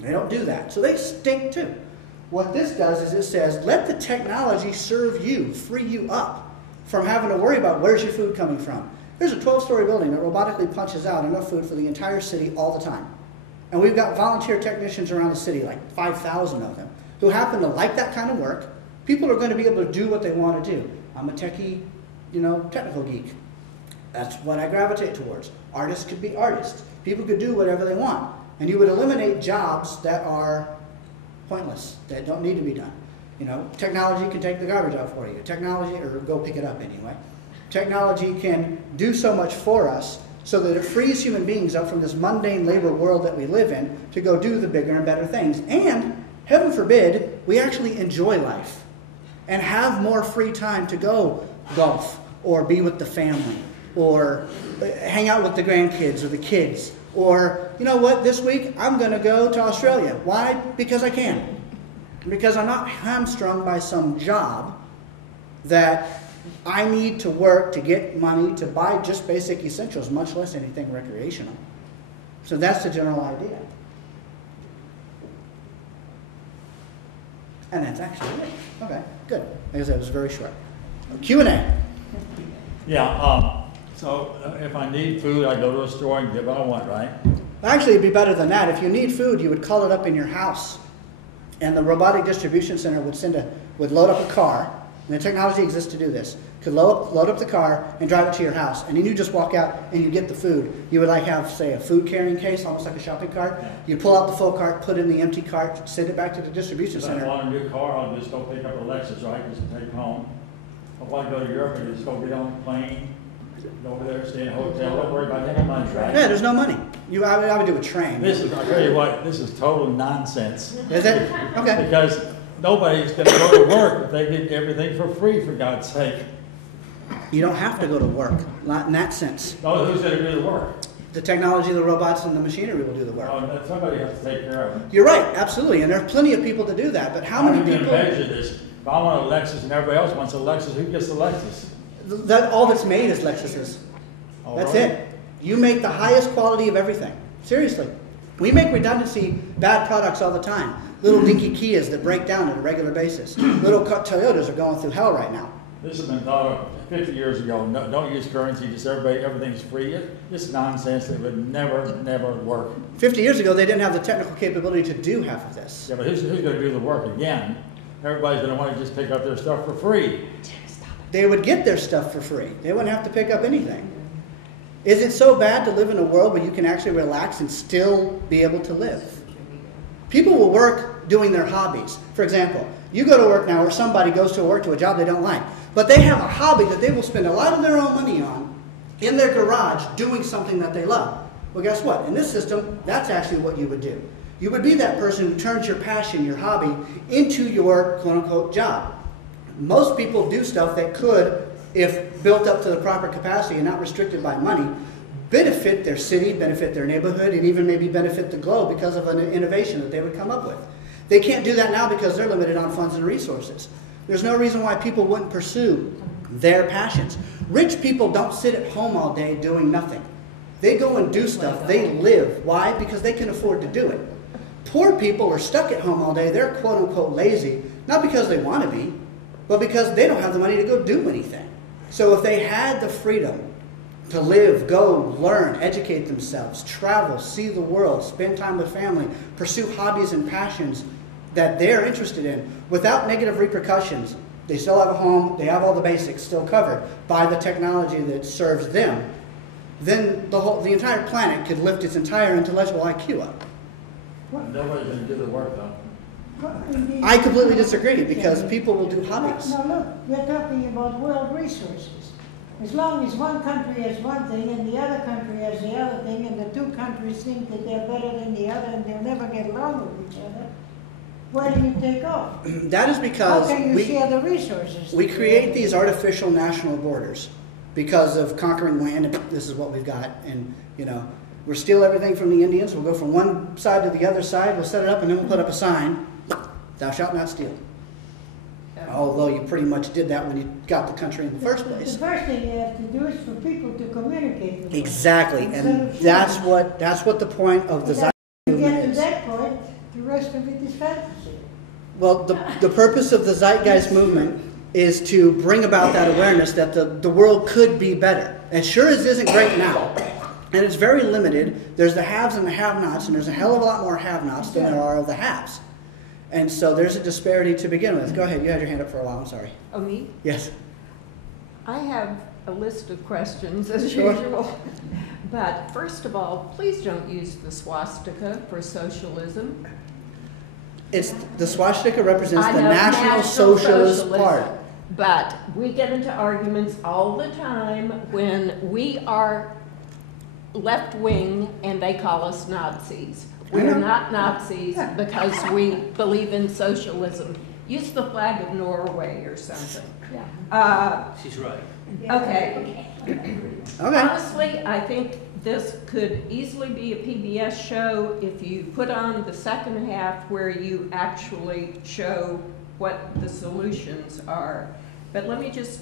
They don't do that. So they stink too. What this does is it says, let the technology serve you, free you up from having to worry about where's your food coming from. There's a 12-story building that robotically punches out enough food for the entire city all the time. And we've got volunteer technicians around the city, like 5,000 of them, who happen to like that kind of work. People are going to be able to do what they want to do. I'm a techie, technical geek. That's what I gravitate towards. Artists could be artists. People could do whatever they want. And you would eliminate jobs that are pointless, that don't need to be done. Technology can take the garbage out for you. Technology, or go pick it up anyway. Technology can do so much for us so that it frees human beings up from this mundane labor world that we live in to go do the bigger and better things. And, heaven forbid, we actually enjoy life and have more free time to go golf or be with the family or hang out with the grandkids or the kids. Or, you know what, this week I'm going to go to Australia. Why? Because I can. Because I'm not hamstrung by some job that I need to work to get money to buy just basic essentials, much less anything recreational. So that's the general idea. And that's actually it. Okay, good. Like I said, it was very short. Q&A. Yeah, so if I need food, I go to a store and get what I want, right? Actually, it'd be better than that. If you need food, you would call it up in your house. And the robotic distribution center would load up a car, and the technology exists to do this. Could load up the car and drive it to your house, and then you just walk out and you get the food. You would have, say, a food carrying case, almost like a shopping cart. Yeah. You pull out the full cart, put it in the empty cart, send it back to the distribution center. If I want a new car, I'll just go pick up a Lexus, right? Just take it home. If I want to go to Europe, I just go get on a plane, go over there, stay in a hotel, don't worry about any money, right? Yeah, there's no money. I would do a train. I tell you what, this is total nonsense. Is it? Okay. Because nobody's going to go to work if they get everything for free, for God's sake. You don't have to go to work, not in that sense. No, who's going to do the work? The technology, the robots, and the machinery will do the work. Oh, somebody has to take care of it. You're right, absolutely, and there are plenty of people to do that, but how many people... How are you going to measure this? If I want a Lexus and everybody else wants a Lexus, who gets the Lexus? All that's made is Lexuses. Oh, That's really? it. You make the highest quality of everything. Seriously. We make redundancy bad products all the time. Little dinky Kias that break down on a regular basis. Little Toyotas are going through hell right now. This has been thought of 50 years ago. No, don't use currency, just everything's free. It's nonsense that would never work. 50 years ago, they didn't have the technical capability to do half of this. Yeah, but who's going to do the work again? Everybody's going to want to just pick up their stuff for free. They would get their stuff for free. They wouldn't have to pick up anything. Is it so bad to live in a world where you can actually relax and still be able to live? People will work doing their hobbies. For example, you go to work now or somebody goes to work to a job they don't like, but they have a hobby that they will spend a lot of their own money on in their garage doing something that they love. Well, guess what? In this system, that's actually what you would do. You would be that person who turns your passion, your hobby, into your quote-unquote job. Most people do stuff that could, if built up to the proper capacity and not restricted by money, benefit their city, benefit their neighborhood, and even maybe benefit the globe because of an innovation that they would come up with. They can't do that now because they're limited on funds and resources. There's no reason why people wouldn't pursue their passions. Rich people don't sit at home all day doing nothing. They go and do stuff. They live. Why? Because they can afford to do it. Poor people are stuck at home all day. They're quote-unquote lazy, not because they want to be, but because they don't have the money to go do anything. So if they had the freedom to live, go, learn, educate themselves, travel, see the world, spend time with family, pursue hobbies and passions that they're interested in without negative repercussions, they still have a home, they have all the basics still covered by the technology that serves them, then the entire planet could lift its entire intellectual IQ up. Nobody's going to do the work, though. I completely disagree because people will do hobbies. No, look, we're talking about world resources. As long as one country has one thing and the other country has the other thing, and the two countries think that they're better than the other and they'll never get along with each other, where do you take off? That is because how can you share the resources? We create these artificial national borders because of conquering land, and this is what we've got. And, we'll steal everything from the Indians. We'll go from one side to the other side. We'll set it up, and then we'll put up a sign, "Thou shalt not steal." Although you pretty much did that when you got the country in the first place. The first thing you have to do is for people to communicate with Exactly, and that's what the point of the Zionist to get movement to is. that point, The rest of it is fantasy. Well, the purpose of the Zeitgeist movement is to bring about that awareness that the world could be better. And sure as isn't great now. And it's very limited. There's the haves and the have-nots, and there's a hell of a lot more have-nots than there are of the haves. And so there's a disparity to begin with. Go ahead. You had your hand up for a while. I'm sorry. Oh, me? Yes. I have a list of questions, as Sure. usual. But first of all, please don't use the swastika for socialism. It's the swastika represents I the know, National Socialist Socialism. Party. But we get into arguments all the time when we are left-wing and they call us Nazis. We're not Nazis because we believe in socialism. Use the flag of Norway or something. She's right. Okay. Okay. Honestly, I think this could easily be a PBS show if you put on the second half where you actually show what the solutions are. But let me just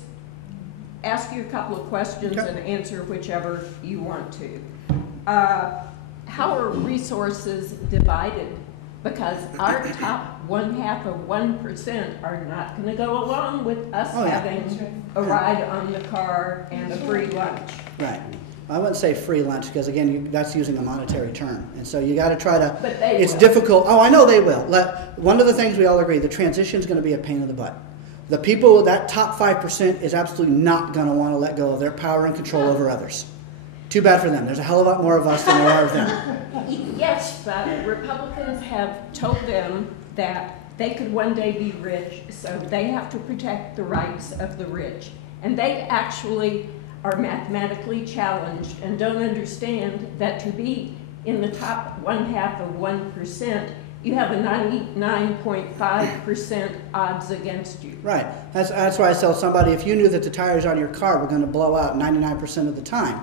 ask you a couple of questions and answer whichever you want to. How are resources divided? Because our top 1/2% are not going to go along with us having a ride on the car and a free lunch. Right. I wouldn't say free lunch because, again, that's using a monetary term. And so you got to try to, But they it's will. difficult. Oh, I know they will. One of the things we all agree, the transition is going to be a pain in the butt. The people, that top 5% is absolutely not going to want to let go of their power and control over others. Too bad for them. There's a hell of a lot more of us than there are of them. Yes, but Republicans have told them that they could one day be rich, so they have to protect the rights of the rich. And they actually are mathematically challenged and don't understand that to be in the top 1/2%, you have a 99.5% odds against you. Right. That's why I tell somebody, if you knew that the tires on your car were going to blow out 99% of the time,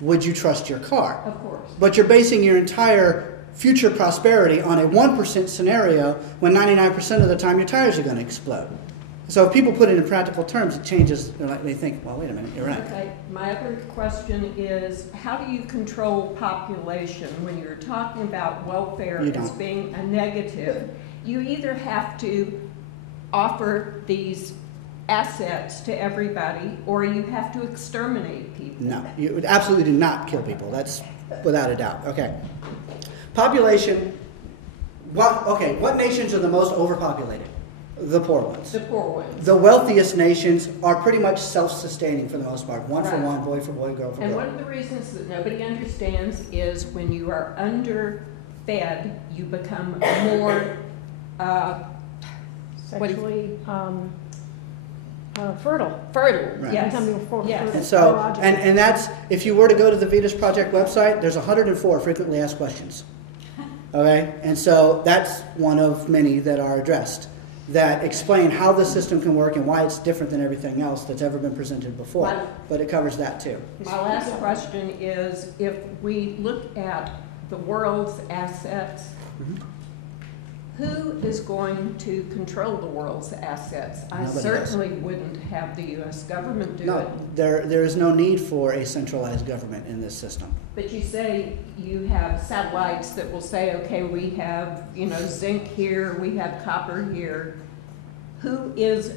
would you trust your car? Of course. But you're basing your entire future prosperity on a 1% scenario when 99% of the time your tires are going to explode. So if people put it in practical terms, it changes. They think, well, wait a minute, you're right. Okay, my other question is, how do you control population when you're talking about welfare as being a negative? You either have to offer these assets to everybody, or you have to exterminate people. No, you would absolutely do not kill people. That's without a doubt. Okay. Population. What nations are the most overpopulated? The poor ones. The poor ones. The wealthiest nations are pretty much self-sustaining for the most part. One for one, boy for boy, girl for girl. And one of the reasons that nobody understands is when you are underfed, you become more sexually fertile. Fertile, Right. yes. Yes. And so, and that's, if you were to go to the Vetus Project website, there's 104 frequently asked questions. Okay? And so that's one of many that are addressed that explain how the system can work and why it's different than everything else that's ever been presented before. But it covers that too. My last question is, if we look at the world's assets, who is going to control the world's assets? I certainly wouldn't have the U.S. government do it. No, there is no need for a centralized government in this system. But you say you have satellites that will say, okay, we have, zinc here, we have copper here. Who is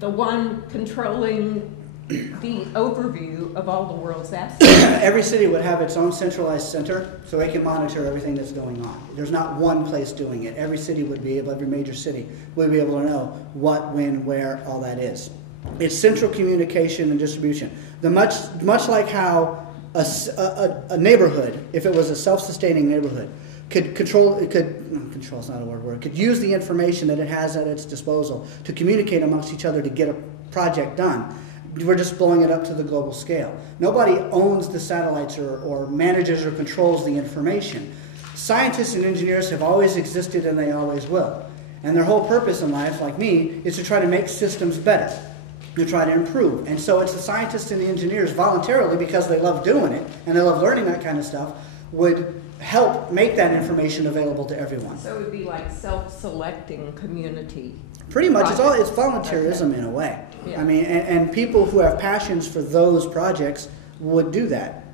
the one controlling the overview of all the world's assets? Every city would have its own centralized center so it can monitor everything that's going on. There's not one place doing it. Every city would be able, every major city would be able to know what, when, where, all that is. It's central communication and distribution. Much like how a neighborhood, if it was a self-sustaining neighborhood, could control's not a word, could use the information that it has at its disposal to communicate amongst each other to get a project done. We're just blowing it up to the global scale. Nobody owns the satellites or manages or controls the information. Scientists and engineers have always existed and they always will. And their whole purpose in life, like me, is to try to make systems better, to try to improve. And so it's the scientists and the engineers voluntarily, because they love doing it and they love learning that kind of stuff, would help make that information available to everyone. So it would be like self-selecting community. Pretty much, it's volunteerism in a way. Yeah. I mean, and people who have passions for those projects would do that.